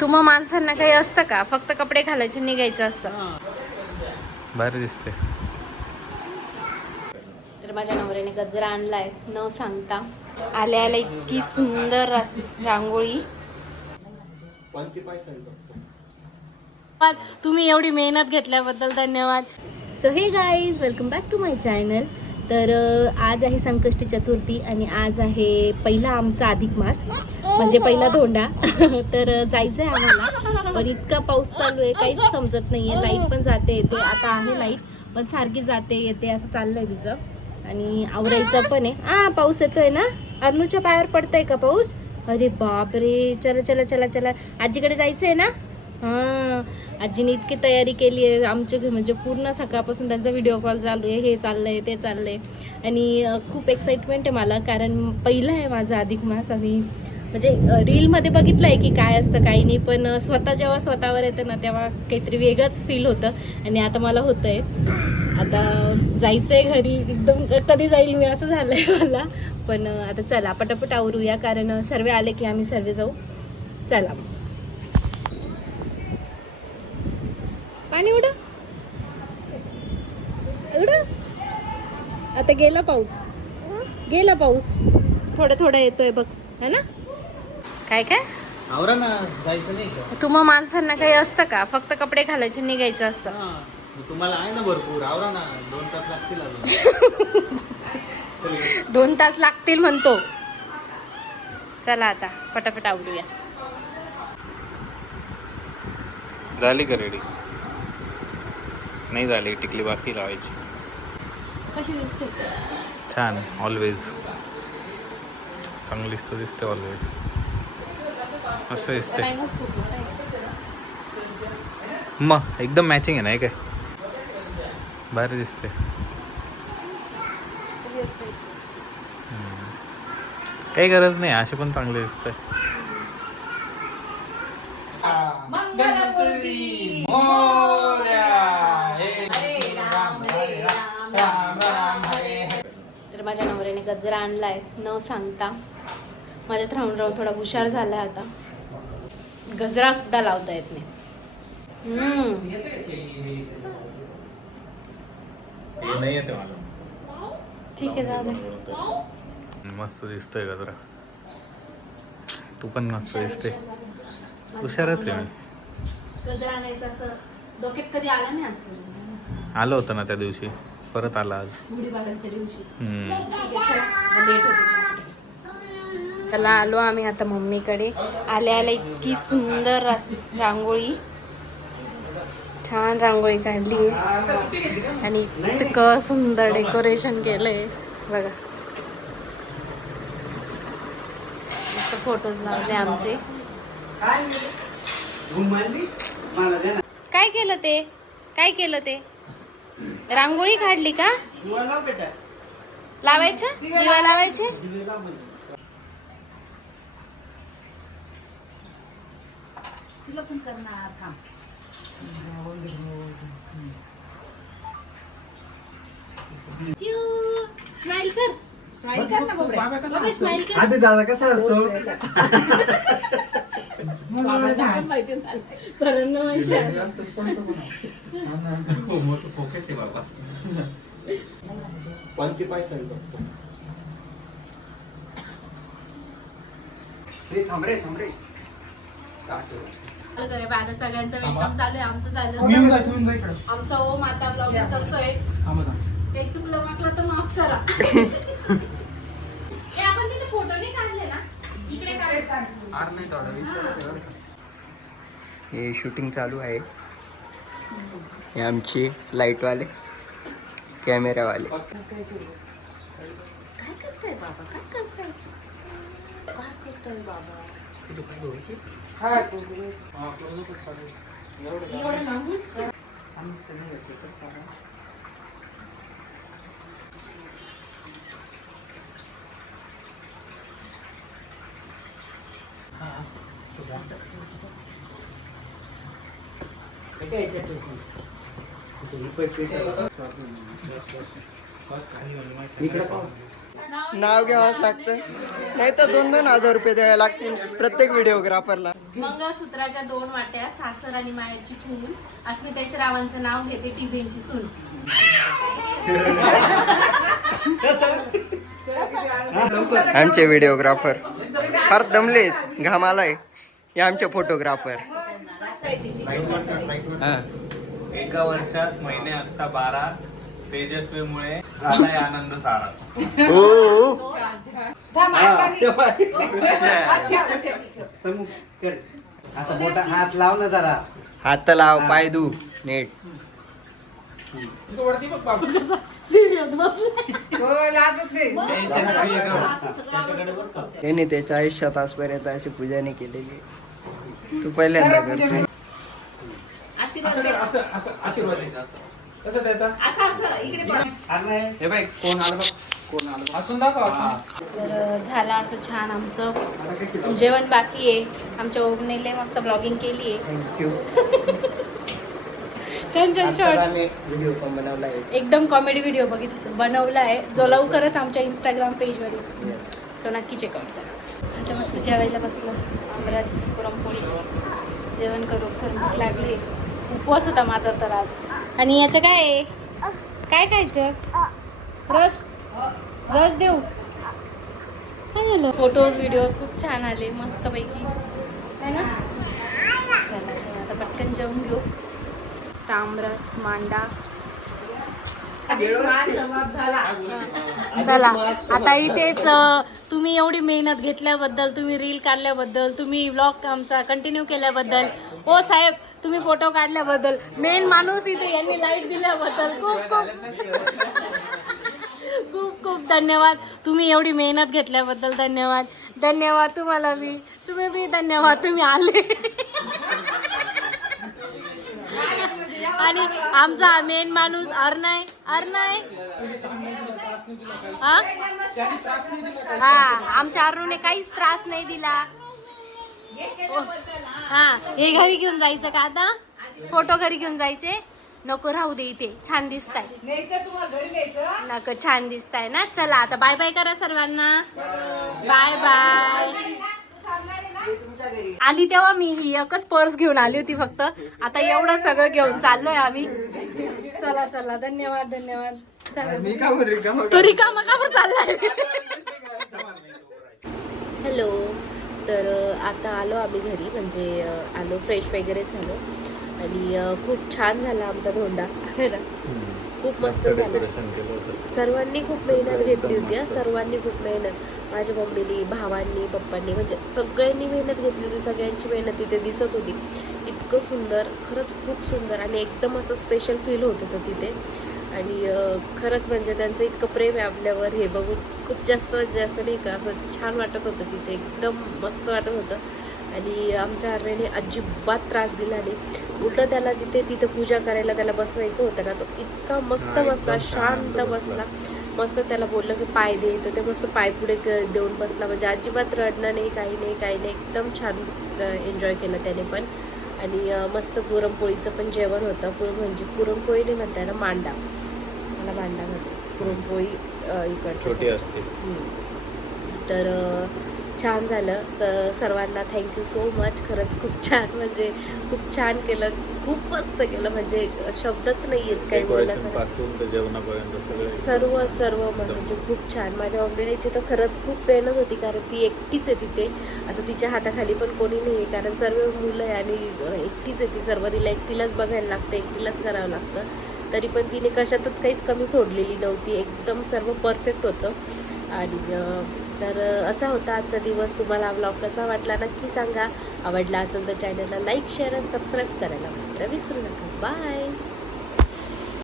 तुम्हा माणसांना काही असतं का? फक्त कपडे घालायचे निघायचं असतं. भारी दिसते. तर माझ्या नवऱ्याने गजरा आणलाय न सांगता. आल्या आल्या इतकी सुंदर रांगोळी. तुम्ही एवढी मेहनत घेतल्याबद्दल धन्यवाद. So hey guys, welcome back to my channel. तर आज आहे संकष्टी चतुर्थी आणि आज आहे पहिला आमचा अधिक मास, म्हणजे पहिला धोंडा. तर जायचं आहे आम्हाला, पण इतका पाऊस चालू आहे काहीच समजत नाही आहे. लाईट पण जाते येते, आता आहे लाईट पण सारखी जाते येते असं चाललं आहे तिचं. आणि आवरायचं पण आहे. पाऊस येतोय ना, अर्नूच्या पायावर पडतंय का पाऊस? अरे बापरे, चला चला चला चला, आजीकडे जायचं आहे ना. आजीने इतकी तयारी केली आहे आमच्या घर, म्हणजे पूर्ण सकाळपासून त्यांचा व्हिडिओ कॉल चालू आहे, हे चाललंय ते चाललंय. आणि खूप एक्साइटमेंट आहे मला, कारण पहिलं आहे माझा अधिक मास. आणि म्हणजे रीलमध्ये बघितलं आहे की काय असतं काही नाही, पण स्वतः जेव्हा स्वतःवर येतं ना तेव्हा काहीतरी वेगळंच फील होतं. आणि आता मला होतं आहे, आता जायचं आहे घरी. एकदम कधी जाईल मी असं झालं आहे मला. पण आता चला पटापट आवरूया, कारण सर्व आले की आम्ही सर्व जाऊ. चला, पाणी उडा उडा. आता गेला पाऊस, गेला पाऊस. थोडा थोडा येतोय बघ, है ना. काय काय आवरा ना, जायचं नाही का? तुम्हा माणसांना काही असतं का? फक्त कपडे घालायचे निघायचं असतं. तुम्हाला आहे ना भरपूर. आवरा ना, 2 तास लागतील अजून. 2 तास लागतील म्हणतो. चला आता पटापट आवरूया. झाली का रेडी? नाही झाली, टिकली बाकी लावायची. कशी दिसते? छान, ऑलवेज चांगली दिसते ऑलवेज. मस्त दिसते मग, एकदम मॅचिंग आहे नाही काय? भारी दिसते. काही गरज नाही, असे पण चांगले दिसते. तर माझ्या नवऱ्याने गजरा आणलाय न सांगता. माझ्यात राहून राहून थोडा हुशार झालाय आता. गजरा सुद्धा लावता येत नाही. नाही येते मला. ठीक आहे, जाऊ दे. मस्त दिसतोय गजरा. तू पण मस्त दिसते. हुशारच आहे मी. गजरा आणायचं असं डोक्यात कधी आलं नाही आजपर्यंत. आलं होतं ना त्या दिवशी, परत आला आज. गुढीपाडव्याच्या दिवशी. लेट होतं. त्याला आलो आम्ही आता मम्मीकडे. आल्या आल्या इतकी सुंदर रांगोळी, छान रांगोळी काढली आणि इतकं सुंदर डेकोरेशन केलंय बघा. मस्त फोटोज लावले आमचे. काय केलं ते? काय केलं ते? रांगोळी काढली का? लावायचं, दिवा लावायचे. तुला पण करणार काम. स्माइल कर, स्माइल कर ना बाबा, स्माइल कर. आधी दादा कसा असतो? सरांना माहिती आहे. मोठं फोकस आहे बाबा. कोणती पैसा थांब रे आता सगळ्यांचं वेलकम चालू आहे. आमचं चालू, आमचा ओम आता ब्लॉगिंग करतोय. काही चुकलं वाटलं तर माफ करा. आपण तिथे फोटो नाही काढले ना, इकडे हे शूटिंग चालू आहे. हे आमचे लाईटवाले, कॅमेरावाले. काय करताय बाबा? काय करताय? काय करताय बाबा? एवढं लांबून नाव घ्यावंच लागतं, नाही तर 2-2 हजार रुपये द्यावे लागतील प्रत्येक व्हिडिओग्राफरला. मंगळसूत्राच्या 2 वाट्या, सासर आणि मायाची खून, अस्मिता श्रावणचं नाव घेते, टीव्हीची सून. आमचे व्हिडिओग्राफर फार दमलेत, घाम आलाय. हे आमचे फोटोग्राफर. एका वर्षात महिने असता 12, तेजस्वीमुळे झालाय आनंद सारा. असं मोठा हात लाव ना जरा. हात लाव, पाय दू नीट. सिरियस बसले. त्यांनी त्याच्या आयुष्यात आजपर्यंत अशी पूजा नाही केलेली. तू पहिल्यांदा करतोय. हे बाई कोण आलं बघ, कोण आलं बघ. तर झालं असं छान आमचं जेवण बाकी आहे. आमच्या ओमनेले मस्त ब्लॉगिंग केली आहे. थँक्यू. छान छान शॉर्ट, व्हिडिओ पण बनवला आहे. एकदम कॉमेडी व्हिडिओ बनवला आहे, जो लवकरच आमच्या इंस्टाग्राम पेजवर येईल. Yes. सो नक्की चेकआउट करा. आता मस्त जेवायला बसलं. आमरस, पुरणपोळी जेवण करू. खरं भूक लागली. उपवास होता माझा तर आज. आणि याचं काय आहे, काय खायचं? रस, रस देऊ. काय झालं? फोटोज व्हिडिओज खूप छान आले, मस्तपैकी आहे ना. चला तर आता पटकन जेवून घेऊ. आमरस, मांडा. चला आता इथेच तुम्ही एवढी मेहनत घेतल्याबद्दल, तुम्ही रील काढल्याबद्दल, तुम्ही व्लॉग आमचा कंटिन्यू केल्याबद्दल, ओ साहेब तुम्ही फोटो काढल्याबद्दल, मेन माणूस इथे यांनी लाईट दिल्याबद्दल खूप खूप खूप धन्यवाद. तुम्ही एवढी मेहनत घेतल्याबद्दल धन्यवाद. धन्यवाद तुम्हाला बी, तुम्ही बी धन्यवाद, तुम्ही आले. आणि आमचा मेन माणूस अर्नाय हा, आमच्या अर्नूने काहीच त्रास नाही दिला. हा, हे घरी घेऊन जायचं का आता? फोटो घरी घेऊन जायचे? नको, राहू दे, इथे छान दिसताय. नको, छान दिसताय ना. चला आता बाय बाय करा सर्वांना. Bye bye. आली तेव्हा मी ही एकच पर्स घेऊन आली होती फक्त. आता एवढं सगळं घेऊन चाललोय आम्ही. चला चला, धन्यवाद धन्यवाद. चला तो रिकामा का बरं चाललाय. हॅलो. तर आता आलो आम्ही घरी, म्हणजे आलो, फ्रेश वगैरे झालो. आणि खूप छान झाला आमचा धोंडा. खूप मस्त झाला. सर्वांनी खूप मेहनत घेतली होती. सर्वांनी खूप मेहनत, माझ्या मम्मीनी, भावांनी, पप्पांनी, म्हणजे सगळ्यांनी मेहनत घेतली होती. सगळ्यांची मेहनत तिथे दिसत होती. इतकं सुंदर, खरंच खूप सुंदर. आणि एकदम असं स्पेशल फील होत होतं तिथे. आणि खरंच म्हणजे त्यांचं इतकं प्रेम आहे आपल्यावर, हे बघून खूप जास्त म्हणजे असं नाही का, असं छान वाटत होतं तिथे. एकदम मस्त वाटत होतं. आणि आमच्या अर्ण्याने अजिबात त्रास दिला नाही. उलटं त्याला तिथे पूजा करायला त्याला बसवायचं होतं ना, तो इतका मस्त बसला, शांत बसला. मस्त त्याला बोललं की पाय दे, तर ते मस्त पाय पुढे देऊन बसला. म्हणजे अजिबात रडणं नाही, काही नाही. एकदम छान एन्जॉय केलं त्याने पण. आणि मस्त पुरणपोळीचं पण जेवण होतं. म्हणजे पुरणपोळी नाही म्हणताय ना, मांडा. मला मांडा म्हणते, पुरणपोळी इकडची असते. तर छान झालं. तर सर्वांना थँक्यू सो मच. खरंच खूप छान, म्हणजे खूप छान केलं, खूप मस्त केलं. म्हणजे शब्दच नाही आहेत काही बोलण्यासाठी. सर्व म्हणजे खूप छान. माझ्या मम्मीची तर खरंच खूप मेहनत होती, कारण ती एकटीच आहे तिथे. असं तिच्या हाताखाली पण कोणी नाही आहे, कारण सर्व मुलं आहे आणि एकटीच आहे ती. सर्व तिला एकटीलाच बघायला लागतं, एकटीलाच करावं लागतं. तरी पण तिने कशातच काहीच कमी सोडलेली नव्हती. एकदम सर्व परफेक्ट होतं. आणि तर असा होता आजचा दिवस. तुम्हाला हा व्लॉग कसा वाटला नक्की सांगा. आवडला असेल तर चॅनलला लाईक, शेअर आणि सबस्क्राईब करायला मात्र विसरू नका. बाय.